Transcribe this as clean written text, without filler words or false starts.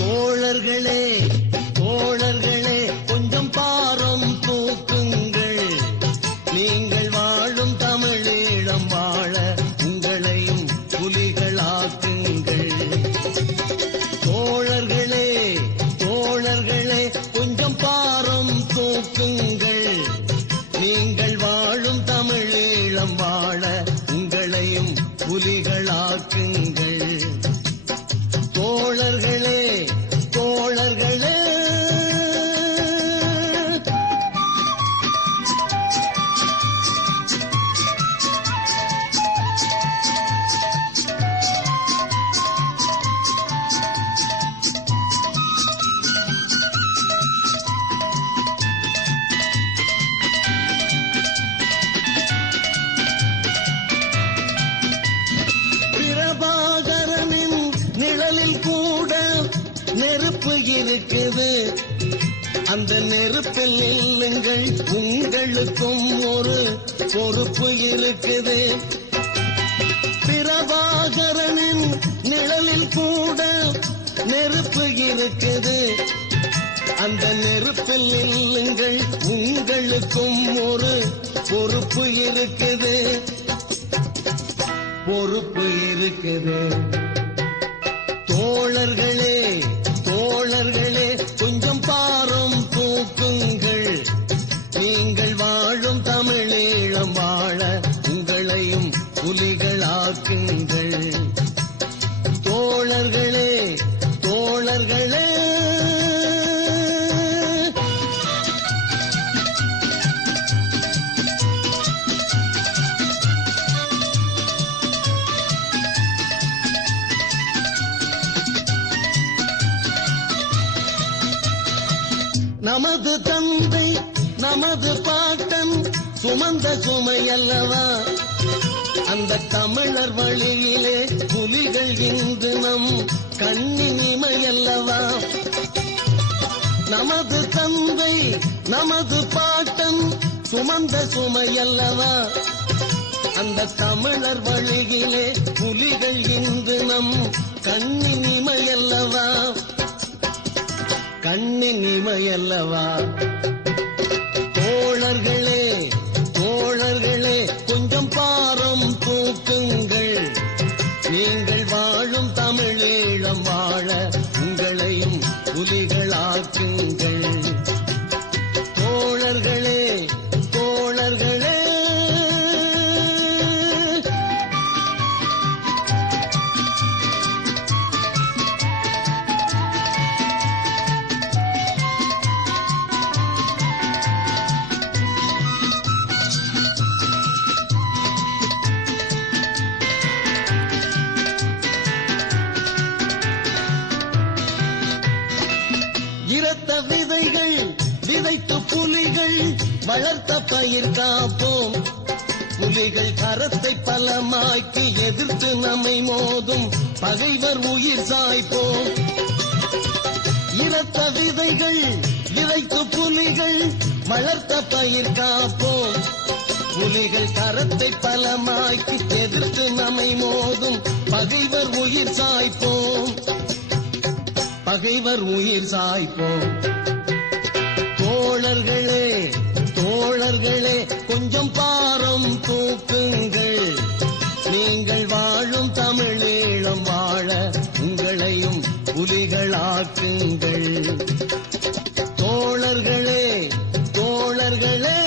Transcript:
தோழர்களே தோழர்களே கொஞ்சம் பாரம் தூக்குங்கள். நீங்கள் வாழும் தமிழீழம் வாழ உங்களையும் புலிகளாக்குங்கள். தோழர்களே தோழர்களே கொஞ்சம் பாரம் தூக்குங்கள். நீங்கள் வாழும் தமிழீழம் வாழ உங்களையும் புலிகளாக்குங்கள். தோழர்களே தோழர்களே பிரபாகரனின் நிழலில் கூட நெருப்பு இருக்குது. அந்த நெருப்பில் நில்லுங்கள், உங்களுக்கும் ஒரு பொறுப்பு இருக்குது. பிரபாகரனின் நிழலில் கூட நெருப்பு இருக்குது. அந்த நெருப்பில் நில்லுங்கள், உங்களுக்கும் ஒரு பொறுப்பு இருக்குது. பொறுப்பு இருக்குது. தோழர்களே தோழர்களே கொஞ்சம் பாரம் தூக்குங்கள். நீங்கள் வாழும் தமிழீழம் வாழ உங்களையும் புலிகளாக்குங்கள். தோழர்களே தோழர்களே நமது தந்தை நமது பாட்டன் சுமந்த சுமையல்லவா? அந்த தமிழர் வழியிலே புலிகள் இன்று நம் கண்ணின் இமையல்லவா? நமது தந்தை நமது பாட்டன் சுமந்த சுமையல்லவா? அந்த தமிழர் வழியிலே புலிகள் இன்று நம் கண்ணின் இமையல்லவா? கண்ணின் இமையல்லவா? தோழர்களே தோழர்களே கொஞ்சம் பாரம் தூக்குங்கள். நீங்கள் வாழும் தமிழீழம் வாழ உங்களையும் புலிகளாக்குங்கள். தோழர்களே தோழர்களே இரத்த விதைகள் விதைத்து புலிகள் வளர்த்த பயிர் காப்போம். புலிகள் கரத்தை பலமாக்கி எதிர்த்து நம்மை மோதும் பகைவர் உயிர் சாய்ப்போம். இரத்த விதைகள் விதைத்து புலிகள் வளர்த்த பயிர் காப்போம். புலிகள் கரத்தை பலமாக்கி எதிர்த்து நம்மை மோதும் பகைவர் உயிர் சாய்ப்போம். பகைவர் உயிர் சாய்ப்போம். தோழர்களே தோழர்களே கொஞ்சம் பாரம் தூக்குங்கள். நீங்கள் வாழும் தமிழீழம் வாழ உங்களையும் புலிகளாக்குங்கள். தோழர்களே தோழர்களே